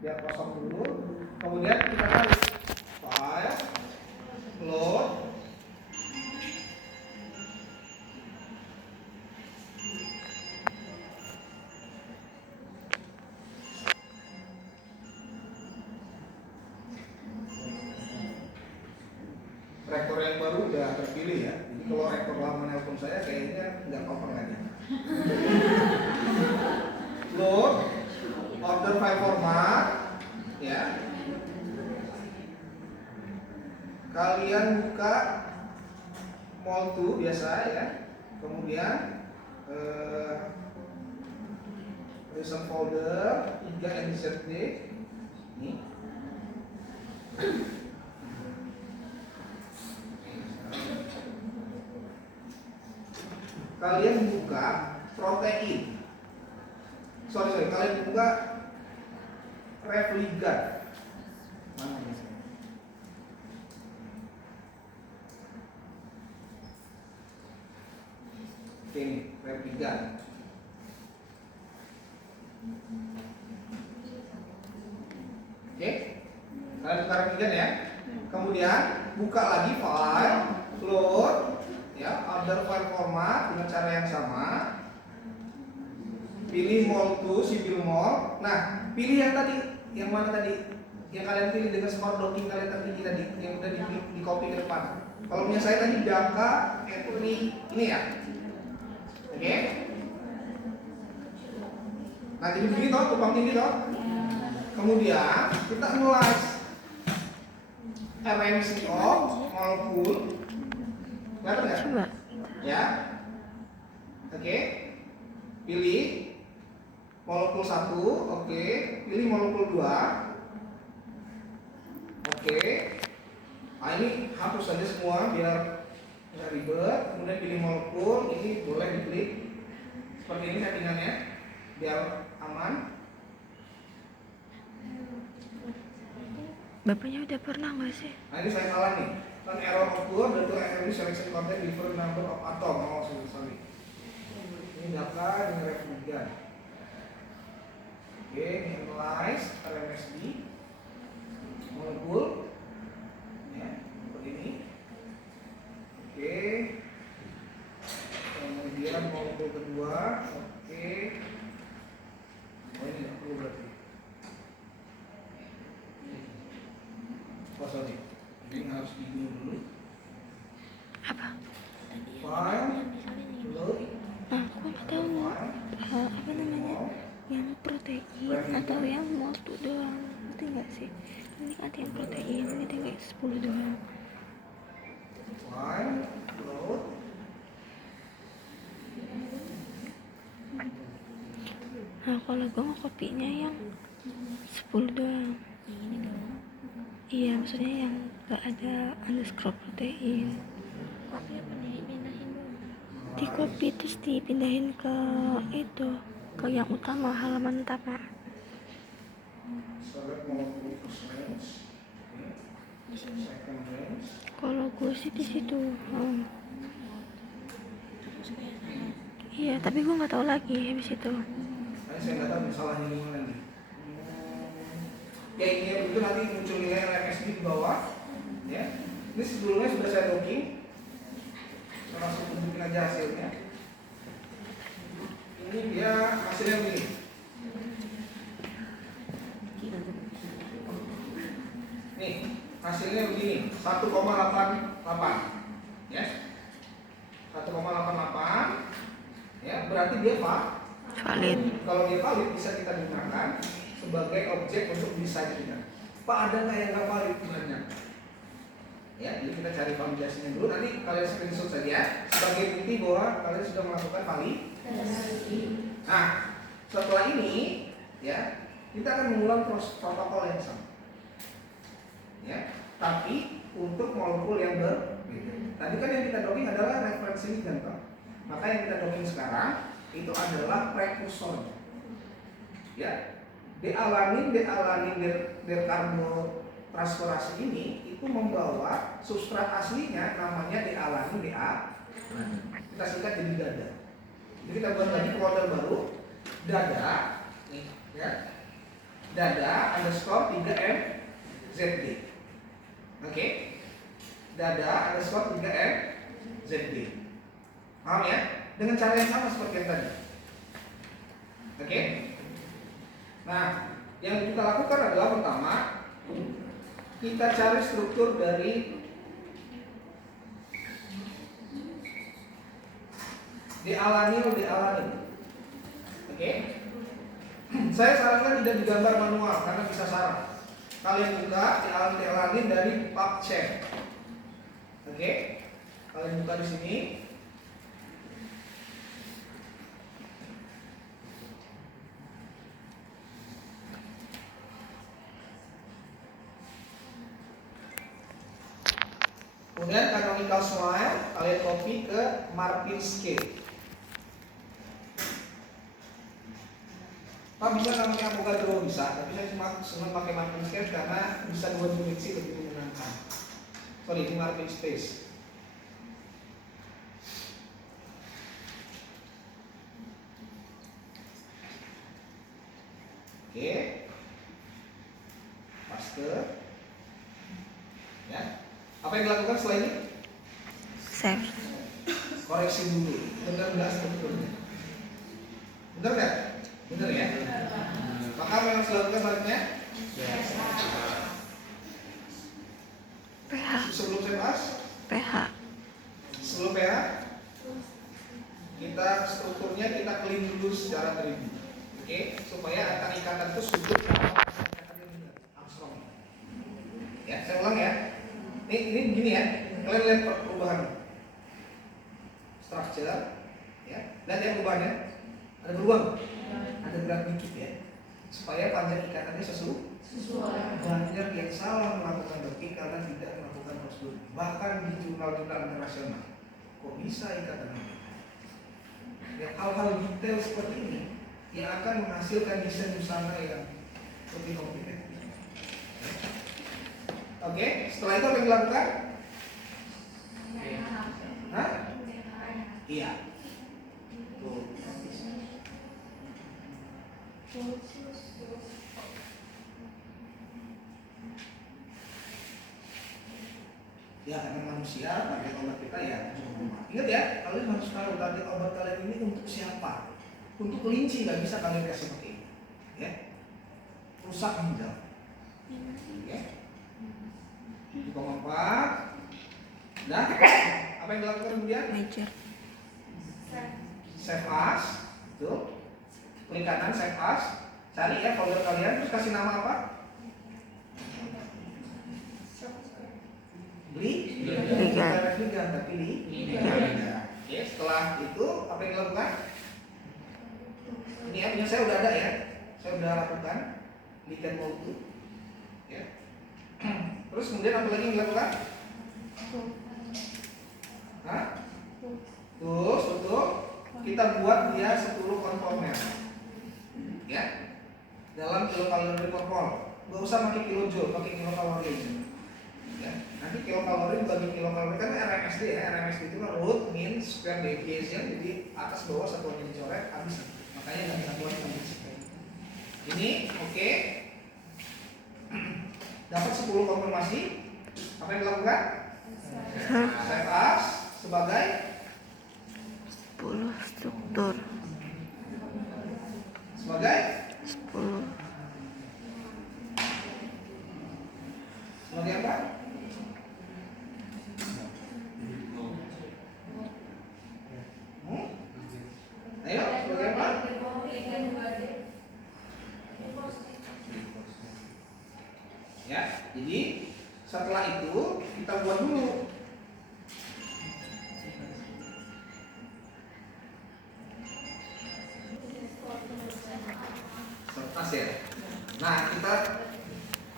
biar kosong dulu. Kemudian kita tarik file, load, rektor yang baru udah terpilih ya. Jadi kalau rektor lama nelpon saya kayaknya nggak cover lagi. Load, order file format, ya. Kalian buka Mol2 biasa ya. Kemudian recent folder 3 NZD ini. Kalian buka protein. Kalian buka replikat. Mana ini? Oke, ini replikat. Oke, kalian buka replikat ya. Kemudian buka lagi file, load, ya, order file format dengan cara yang sama. Pilih Mol2, Civil Mol. Nah, pilih yang tadi, yang mana tadi? Yang kalian pilih dengan smart docking kalian tertinggi tadi, yang udah di copy ke depan. Kalau punya saya tadi Dhaka ini ya. Oke. Nah, jadi begini toh, tumpang tinggi toh. Kemudian kita analyze RMC of Mol2. Kelihatan nggak? Coba. Ya. Oke. Pilih molekul 1, oke. Pilih molekul 2. Oke. Nah, ini hapus saja semua biar nggak ribet. Kemudian pilih molekul, ini boleh diklik seperti ini settingannya biar aman. Bapaknya udah pernah nggak sih? Nah, ini saya salah nih. Kan error occur due to error selection content different number of atom. Oh, sorry. Ini data ini replikat. Oke, ini analyze RMSD molekul ya, seperti ini. Oke. Kemudian molekul kedua, oke. Oh, ini nggak perlu berarti. Oh, sorry. Ini harus di dulu. Apa? File, load. Nah, aku nggak tahu apa namanya, yang protein atau yang Mol2 doang. Ngerti nggak sih? Ini ada yang protein, ini tinggal 10 doang. File, load. Nah, kalau gue mau kopinya yang 10 doang. Iya, maksudnya yang gak ada underscore protein. Di copy terus dipindahin ke itu, ke yang utama, halaman utama. Select molekul first range. Second range. Kalau gue sih di situ. Iya, tapi gue nggak tahu lagi habis itu. Nah, saya nggak tahu salahnya di mana nih. Ya, ini itu nanti muncul nilai RMSD di bawah. Ya, ini sebelumnya sudah saya docking. Saya langsung tunjukin aja hasilnya. Ini dia hasilnya begini. Nih, hasilnya begini, 1,88. Ya. 1,88. Ya, berarti dia Valid. Kalau dia valid bisa kita gunakan sebagai objek untuk desain kita. Pak, ada nggak yang nggak valid sebenarnya? Ya, jadi kita cari validasinya dulu. Nanti kalian screenshot saja sebagai bukti bahwa kalian sudah melakukan validasi. Nah, setelah ini, ya, kita akan mengulang protokol yang sama. Ya, tapi untuk molekul yang berbeda. Tadi kan yang kita docking adalah referensi ligand. Maka yang kita docking sekarang itu adalah prekursor. Ya, D-alanin dekarbontransferase ini itu membawa substrat aslinya namanya D-alanin DA. Kita singkat jadi dada. Jadi kita buat lagi folder baru dada nih, ya. dada underscore 3M ZD. Oke, dada underscore 3M ZD. Paham ya? Dengan cara yang sama seperti yang tadi. Oke. Nah, yang kita lakukan adalah pertama kita cari struktur dari dialanil. Oke. Saya sarankan tidak digambar manual karena bisa salah. Kalian buka dialanil dari PubChem. Oke. Kalian buka di sini. Kemudian canonical smile kalian copy ke Marvin scale. Pak bisa nggak pakai Avogadro? Bisa, tapi saya cuma senang pakai Marvin scale karena bisa 2 dimensi lebih menyenangkan. Sorry, ini Marvin space. Oke, paste. Ya, apa yang dilakukan setelah ini? Save. Koreksi dulu, benar nggak strukturnya? Benar nggak? Benar ya? Maka apa yang harus dilakukan selanjutnya? PH. Sebelum saya bahas, PH. sebelum PH, kita strukturnya kita clean dulu secara terima. Oke, supaya antar ikatan itu sudut sama ikatannya benar, Armstrong. Ya, saya ulang ya. Ini begini ya. Kalian lihat perubahan structure, ya. Lihat ya perubahannya. Ada beruang, ada gerak dikit ya. Supaya panjang ikatannya sesuai. Banyak yang salah melakukan dopi karena tidak melakukan prosedur. Bahkan di jurnal-jurnal internasional, kok bisa ikatannya? Ya, hal-hal detail seperti ini yang akan menghasilkan desain busana yang lebih kompeten. Oke, setelah itu apa yang dilakukan? Hah? Iya. Tuh. Ya, karena manusia target obat kita ya cuma. Ingat ya, kalian harus tahu target obat kalian ini untuk siapa. Untuk kelinci nggak bisa kalian kasih pakai ini, ya. Rusak ginjal. Oke. 2,4. Nah, apa yang dilakukan kemudian? Major. Save as, tuh. Klik kanan save as. Cari ya folder kalian, terus kasih nama apa? Ligan, tapi Oke, setelah itu apa yang dilakukan? Ini ya, punya saya udah ada ya. Saya udah lakukan ligan multi. Ya. Terus kemudian apa lagi yang dilakukan? Hah? Terus betul. Kita buat dia 10 konformer. Ya. Dalam kilokalori per mol. Gak usah pakai kilojoule, pakai kilokalori. Ya. Nanti kilokalori dibagi kilokalori kan RMSD ya. RMSD itu kan root, mean, square, deviation. Jadi atas bawah satuannya dicoret habis. Makanya nggak bisa buat ini. Oke. Dapat 10 konfirmasi. Apa yang dilakukan? Save as sebagai 10 struktur. sebagai 10. sebagai apa? Ayo, sebagai apa? Ya, jadi setelah itu kita buat dulu kertas ya. Nah, kita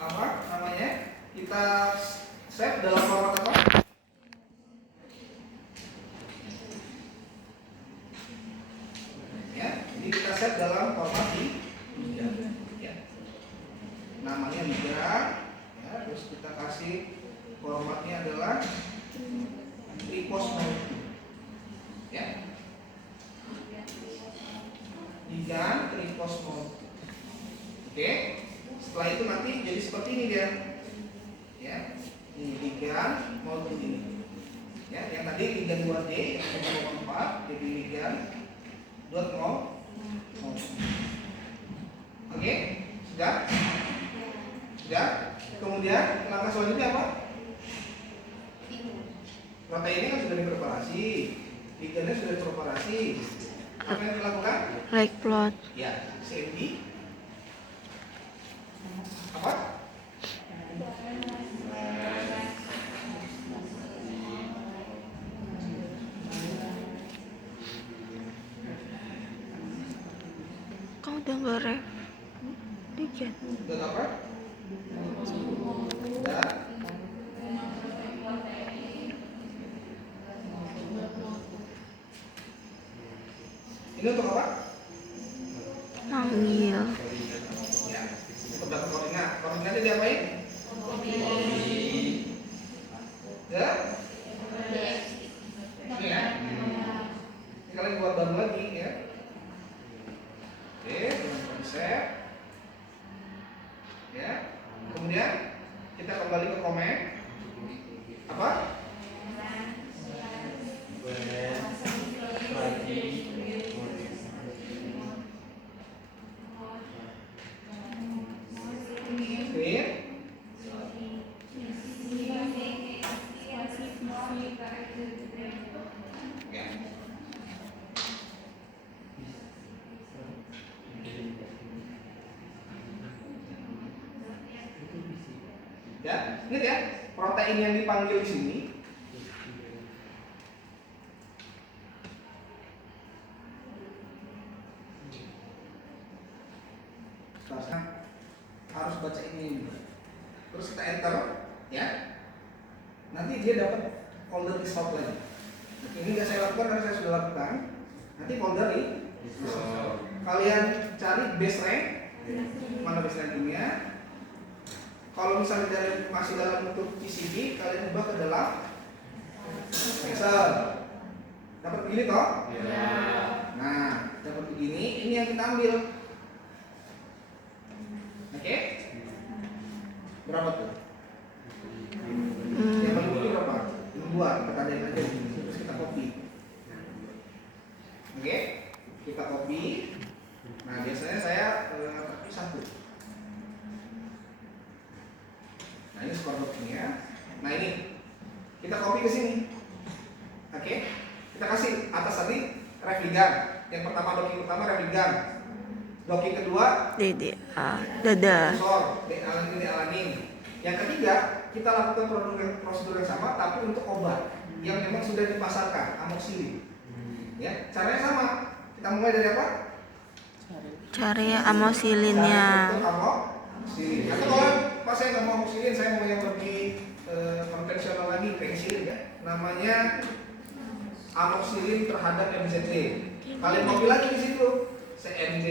apa namanya? Kita save dalam format apa? Ya, jadi kita save dalam format di ligan. Ya. Namanya ligan. Ya, terus kita kasih formatnya adalah tripos multi. Ya. Ligan tripos multi. Oke. Setelah itu nanti jadi seperti ini dia. Ya. Ini ligand mau begini. Ya, yang tadi ligand 2D yang 4 jadi ligand 2,0. Oke, sudah? Sudah? Kemudian langkah selanjutnya apa? Proteinnya kan sudah dipreparasi, ligandnya sudah dipreparasi. Apa yang dilakukan? Like plot. Ya, CMD. Apa? Kau udah nggak ref dikit. Udah apa? Udah. Ini untuk apa? Manggil. Ya, untuk data koordinat. Koordinatnya diapain? Ya? Ini ya. Ini kalian buat baru lagi ya. Oke, dengan konsep. Ya. Kemudian kita kembali ke komen. Apa? Screen. Ya. Ya, ingat ya, protein yang dipanggil di sini harus baca ini. Terus kita enter, ya. Nanti dia dapat folder result lagi. Ini nggak saya lakukan karena saya sudah lakukan. Nanti folder ini kalian cari base rank, mana base rankingnya. Kalau misalnya masih dalam bentuk PCB, kalian ubah ke dalam Excel. Dapat begini toh? Ya. Nah, dapat begini. Ini yang kita ambil. Oke? Berapa tuh? Yang paling tinggi berapa? 2. Kita tadain aja begini. Terus kita copy. Oke? Kita copy. Nah, biasanya saya copy 1. Nah, ini skor dokternya. Nah, ini kita copy ke sini. Oke? Kita kasih atas tadi ref ligand. Yang pertama docking pertama ref ligand. Docking kedua DDA. Dadah. sor, D-alanin. Yang ketiga, kita lakukan prosedur yang sama tapi untuk obat yang memang sudah dipasarkan, amoxicillin. Ya, caranya sama. Kita mulai dari apa? Cari amoxicillinnya. Amoxicillin. Atau kalau pas saya nggak mau amoxicillin, saya mau yang lebih konvensional lagi, penicillin ya. Namanya amoxicillin terhadap MZD. Kalian copy lagi di situ. CMD,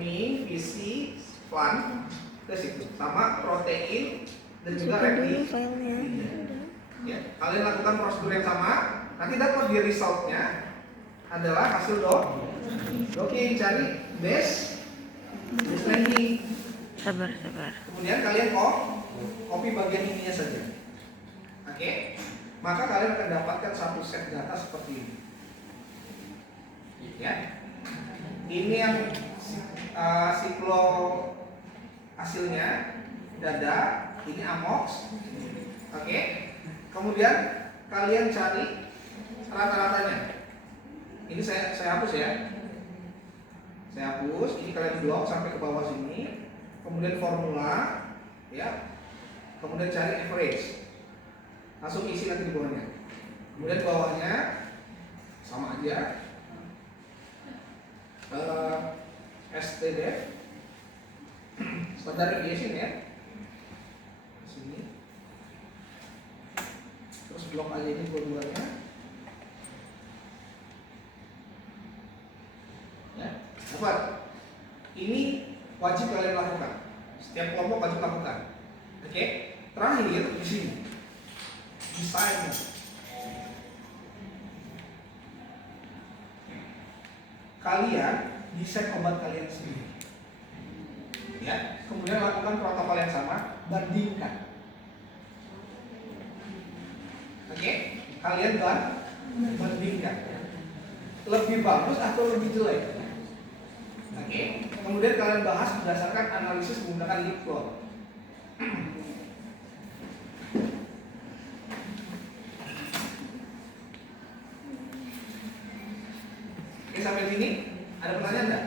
Mi, PC, Plan, ke situ. Sama protein dan juga Sudah dulu ready. filenya. Ya, kalian lakukan prosedur yang sama. Nanti dapat di resultnya adalah hasil docking. Cari base ranking. Sabar. Kemudian kalian copy bagian ininya saja. Oke? Maka kalian akan dapatkan satu set data seperti ini. Ya. Ini yang siklo hasilnya dada, ini amox. Oke? Kemudian kalian cari rata-ratanya. Ini saya hapus ya. Saya hapus, ini kalian blok sampai ke bawah sini. Kemudian formula, ya. Kemudian cari average. Langsung isi nanti di bawahnya. Kemudian bawahnya sama aja. STD, standar deviation ya. Sini. Terus blok aja ini dua-duanya. Ya, dapat. Ini wajib kalian lakukan. Setiap kelompok wajib lakukan. Oke. Terakhir di sini. Desain. Kalian desain obat kalian sendiri. Ya, kemudian lakukan protokol yang sama, bandingkan. Oke, kalian bandingkan. Lebih bagus atau lebih jelek? Oke, kemudian kalian bahas berdasarkan analisis menggunakan lead flow. Oke, sampai sini ada pertanyaan nggak?